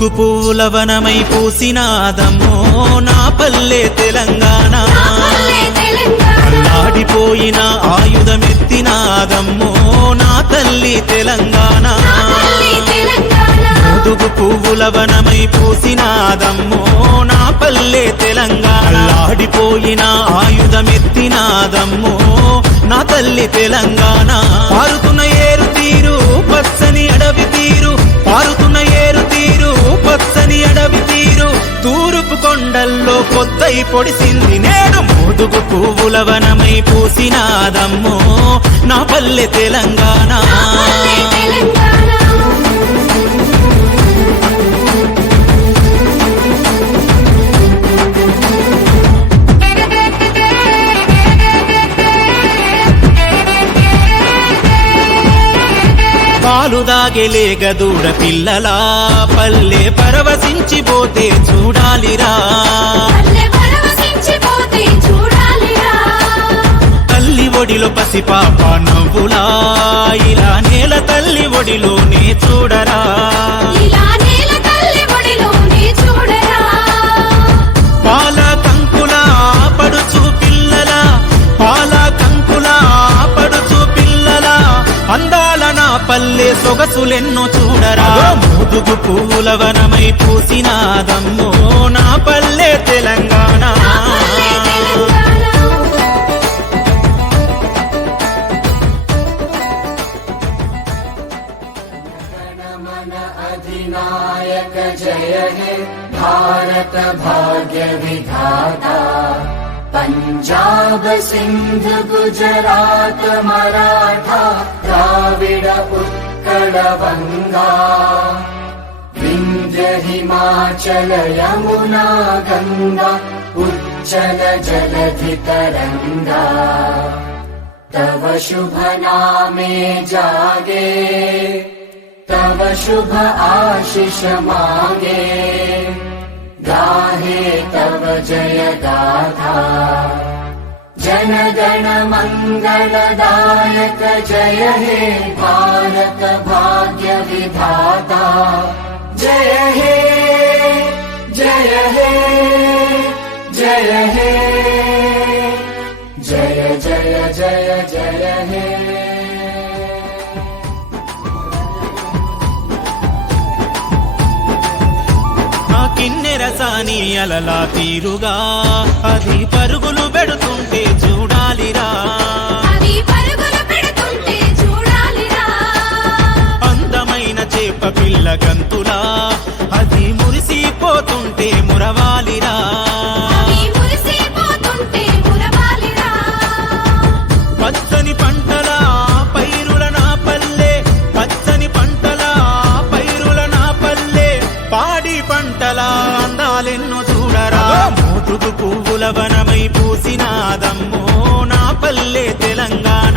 ముదుగు పువ్వుల వనమై పూసినాదమ్మో నా పల్లె తెలంగాణ. అల్లాడిపోయిన ఆయుధమెత్తినాదమ్మో నా తల్లి తెలంగాణ. ముదుగు పువ్వుల వనమై పూసినాదమ్మో నా పల్లె తెలంగాణ. ఆడిపోయిన ఆయుధమెత్తినాదమ్మో నా తల్లి తెలంగాణ. తూర్పు కొత్తై పొడిసింది నేడు ముదుగు పువ్వుల వనమై పూసినాదమ్మో నా పల్లె తెలంగాణ. పాలు దాగెలేగ దూడ పిల్లలా. పల్లె పరవశించిపోతే చూడాలిరా. పల్లె పరవశించిపోతే చూడాలిరా. తల్లి ఒడిలో పసిపాప నవ్వులా. ఇలా నేల తల్లి ఒడిలోనే చూడరా. సొగసులెన్నో చూడరా ముదుగు పువ్వుల వనమై పూసినాదమ్మో నా పల్లె తెలంగాణ పల్లె తెలంగాణ मन अधिनायक जय हे भारत भाग्य विधाता पञ्जाब सिन्ध गुजरात मराठा द्राविड वङ्गा विन्ध्य हिमाचल यमुना गङ्गा उज्जल जलधि तरङ्गा तव शुभ नामे जागे तव शुभ आशिष मागे। गाहे तव जय गाथा जन गण मङ्गलदायक जय हे भारत भाग्य विधाता जय हे जय हे जय हे जय जय जय जय हे ఆ కిన్నెర సాని అలలా తీరుగా అది పరుగులు పెడుతుంటే చూడాలిరా. అందమైన చేప పిల్ల గంతులా అది మురిసిపోతుంటే మురవాలిరా. అది మురిసిపోతుంటే మురవాలిరా. పచ్చని పంటల పైరుల నా పల్లె పచ్చని పంటల పైరుల నా పల్లె పాడి పంటల అందాలెన్నో మృదు పువ్వుల వనమై పూసినాదమ్మో నా పల్లె తెలంగాణ.